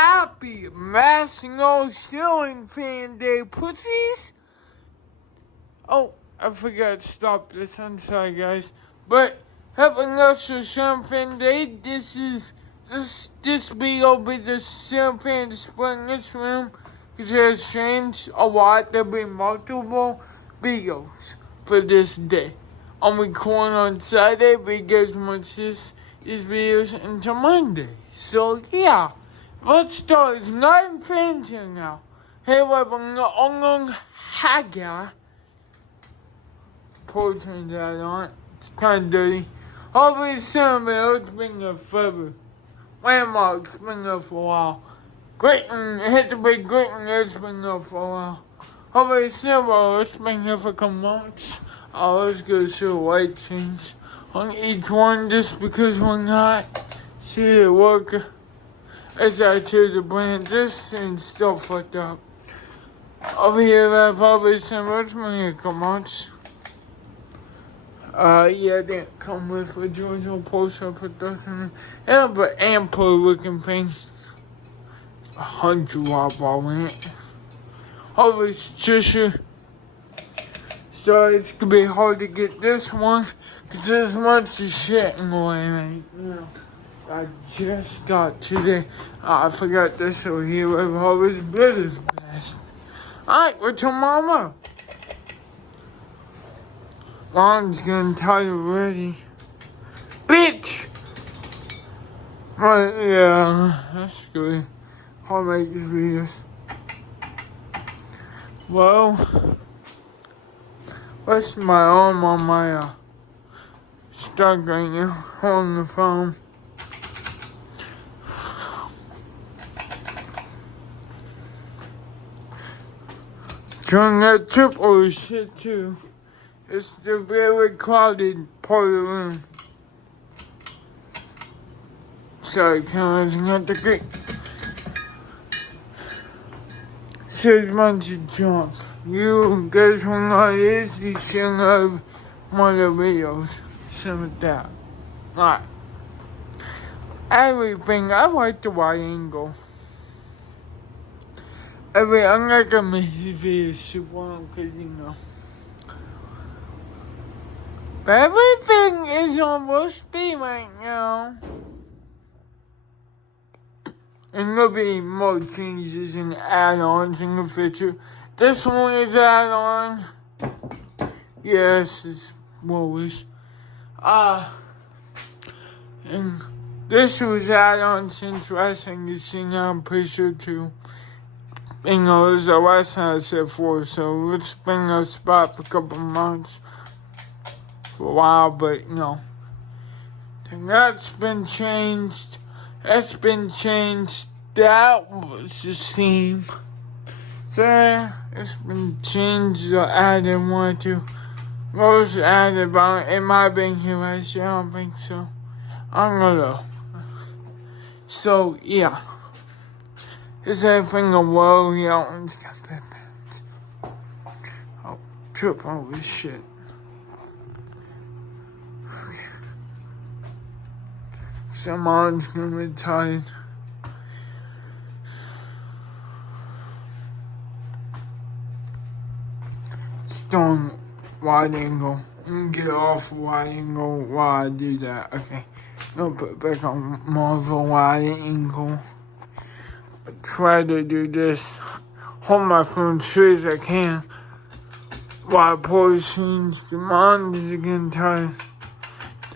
Happy National Ceiling Fan Day, pussies! Oh, I forgot to stop this. I'm sorry, guys. But Happy National Ceiling Fan Day. This video will be the ceiling fan display in this room because it has changed a lot. There'll be multiple videos for this day. I'm recording on Saturday, but you guys want these videos until Monday. So yeah. Let's start. It's 9 fans here now. Hey, we have an long haga. Portion that on. It's kind of dirty. Hopefully, Cinnamon, it's been there forever. Landmark's been there for a while. Grayton, it hit the big Grayton, it's been there for a while. Hopefully, Cinnamon, it's been here for a couple months. Let's go see the white change on each one just because we're not. See it work. As I choose the brand, this thing's still fucked up. Over here, I have probably some Richmond in a couple months. Yeah, it didn't come with a Georgia poster production. Yeah, but ample looking thing. 100 watt ball in it. Hopefully, it's tissue. So it's gonna be hard to get this one, cause there's much of shit in the way right now. I just got today. I forgot this over here with all his brothers blessed. Alright, we're to Mama. Mom's getting tired already. Bitch! Right, yeah, that's good. I'll make these videos. Well, what's my arm on my stuck right now on the phone? During that trip or shit too. It's the very crowded part of the room. Sorry, cameras got the great. Says bunch of junk. You guys will know this, you should have one of the videos. Some of that. Alright. Everything, I like the wide angle. I'm not gonna make this video super long because you know. But everything is on low speed right now. And there'll be more changes and add-ons in the future. This one is add-on. Yes, it's Woolish. And this was add-on since wrestling is seen on pretty sure too. You know, there's a last time I said 4, so let's bring a spot for a couple months. For a while, but you know. And that's been changed. That's been changed. That was the same. So, it's been changed or added 1 or 2. What was added, but it might have been here last year. I don't think so. I don't know. So, yeah. Is everything a world? Yeah, oh, trip over shit. Okay. Someone's gonna be tired. Stone wide angle. And get off wide angle while I do that. Okay. I'll put it back on more of a wide angle. Try to do this, hold my phone straight as I can while I pull the scenes. The monitors are getting tired.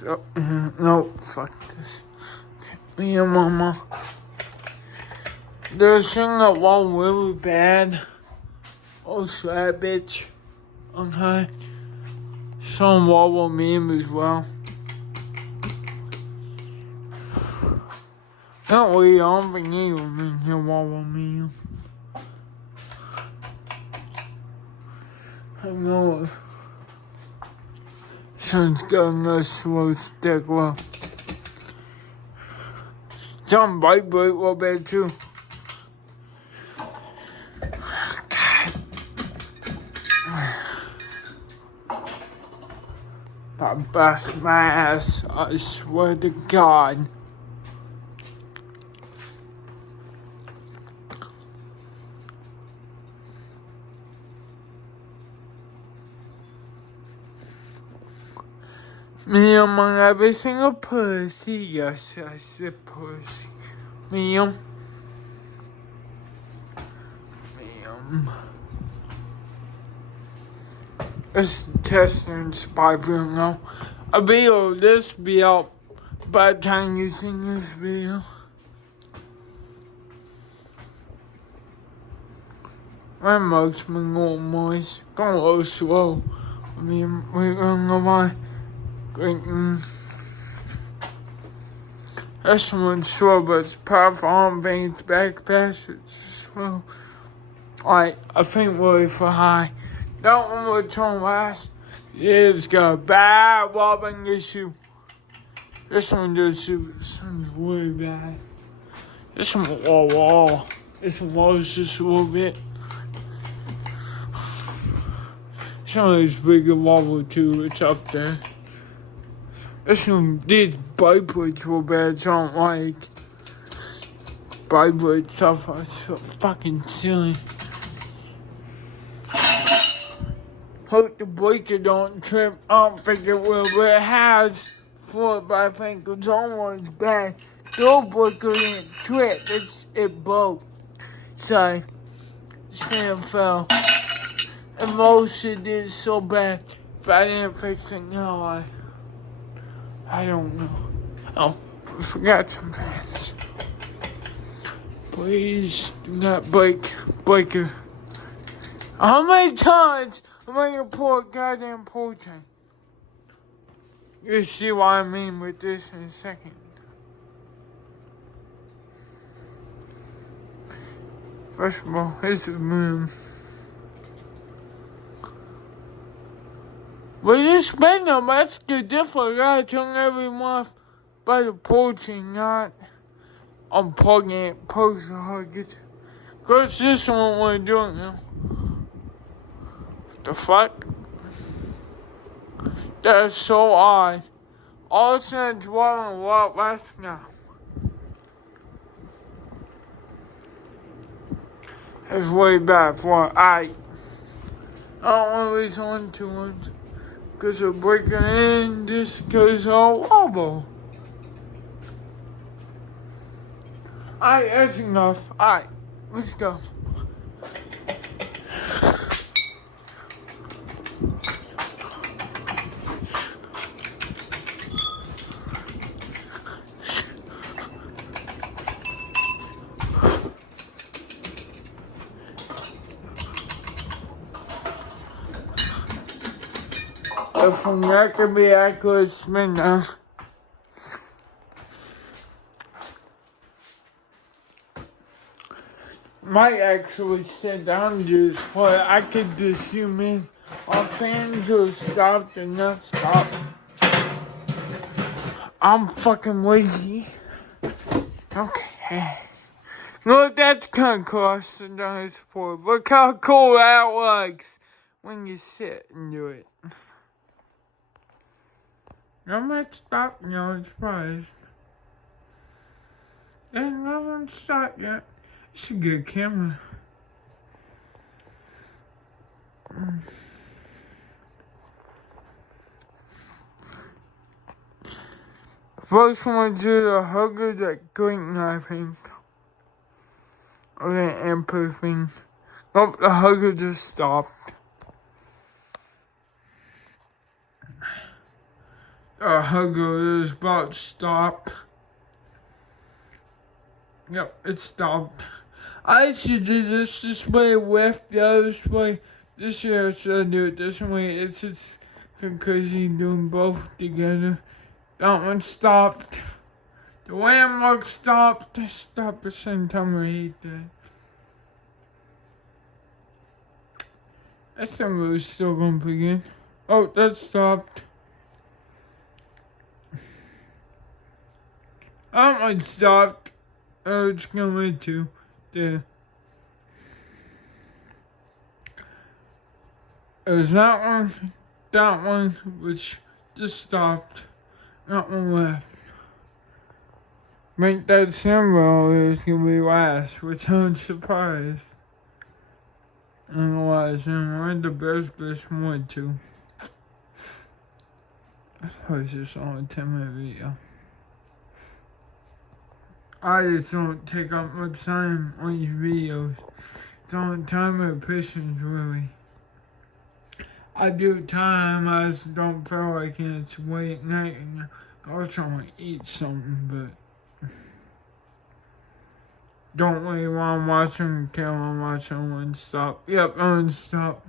So, no, fuck this. Okay, me and Mama. They're singing that wall really bad. Oh, that bitch. Okay. Some wall meme as well. Don't we all think you mean you want me? I know son's got a slow stick low. Some vibrate a little bit too. God. I bust my ass, I swear to God. Medium on every single pussy. Yes, I said pussy. Medium. It's testing survival now. A video, this be out by the time you see this video. My mouth's been going moist. Going a little slow. I mean, we don't know why. This one's slow, but it's powerful on veins back past it's slow. Alright, I think really for high. That one will turn last. It's got a bad wobbling issue. This one does too. This one's really bad. This one, wall. This one was just a little bit. Some of these bigger wobble too, it's up there. This one did vibrate real bad, so I don't like vibrate stuff. It's so fucking silly. Hope the breaker don't trip. I don't think it will, but it has before, but I think the zone one's bad. The old breaker didn't trip, it broke. So, this fan fell. And most it did so bad. If I didn't fix it now, I don't know. Oh, I forgot some fans. Please do not breaker. How many times am I gonna pour a goddamn protein? You'll see what I mean with this in a second. First of all, here's the moon. We just spend them, that's the difference. I gotta turn every month by the protein, not unplugging it, post how it gets. Cause this one we're doing now. The fuck? That's so odd. All of a sudden it's walking a lot less now. It's way bad for I don't want to reach on too much. Cause we're breaking in, this goes all wobble. Alright, that's enough. Alright, let's go. If I'm not gonna be accurate, spin now. Might actually sit down just but I could just zoom in. Our fans will stop and not stop. I'm fucking lazy. Okay. Look, that's kind of cool. Look how cool that looks when you sit and do it. I'm not stopped now, it's surprised. And no one stopped yet. It's a good camera. First one to do the hugger that green, I think. Okay, and perfect. Nope, the hugger just stopped. The hugger is about to stop. Yep, it stopped. I should do this way with the other way. This year I should do it this way. It's just crazy doing both together. That one stopped. The landmark stopped. They stopped at the same time. I hate that. That time it was still gonna begin. Oh, that stopped. That one stopped. Oh, it's going to there. There's that one, which just stopped. That one left. Make that symbol is gonna be last, which I'm surprised. And last, and we're the best one too. post this on a 10-minute video. I just don't take up much time on these videos. Don't time of patience really. I do time, I just don't feel like it's late at night and I also want to eat something, but don't really want to watch them until I'm watching one stop. Yep, one stop.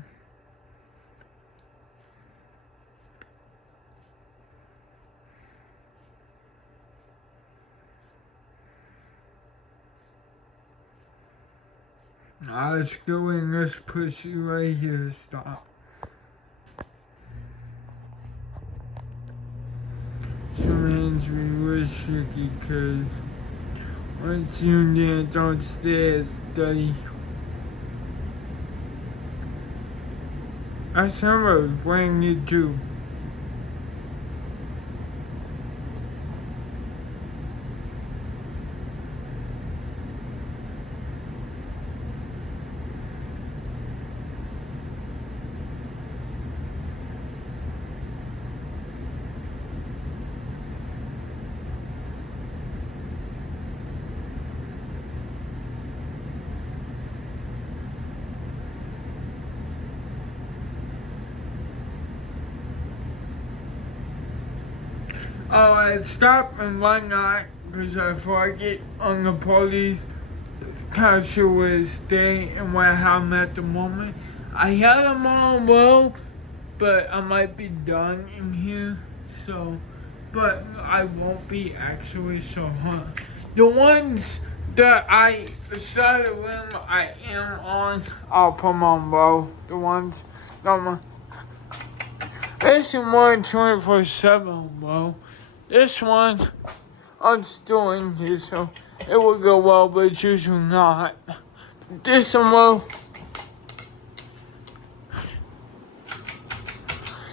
Let's go in this pussy right here, stop. Sometimes we really tricky because once you get downstairs, study. I remember I was playing it too. I'd stop and whatnot because I forget on the police culture was stay and where I'm at the moment. I had them all low, but I might be done in here, so, but I won't be actually, so the ones that the side of the room I am on, I'll put them on low. The ones that it's more than 24/7 low. This one, I'm still in here, so it will go well, but it's usually not. This one will.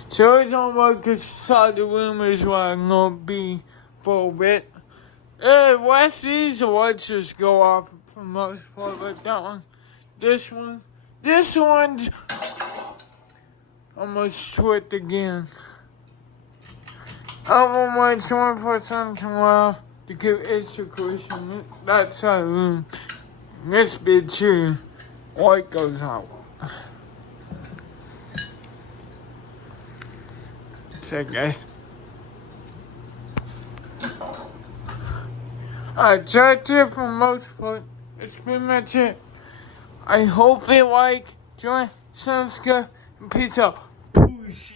So it's on like this side of the room is where I'm gonna be for a bit. Once these lights just go off for the most part, but that one, this one's almost switched again. I don't want 24/7 tomorrow to give execution. That side of the room. This bitch here, light goes out. So guys. Alright, so that's it for the most part. That's pretty much it. I hope they like, join, subscribe, and peace out. Peace.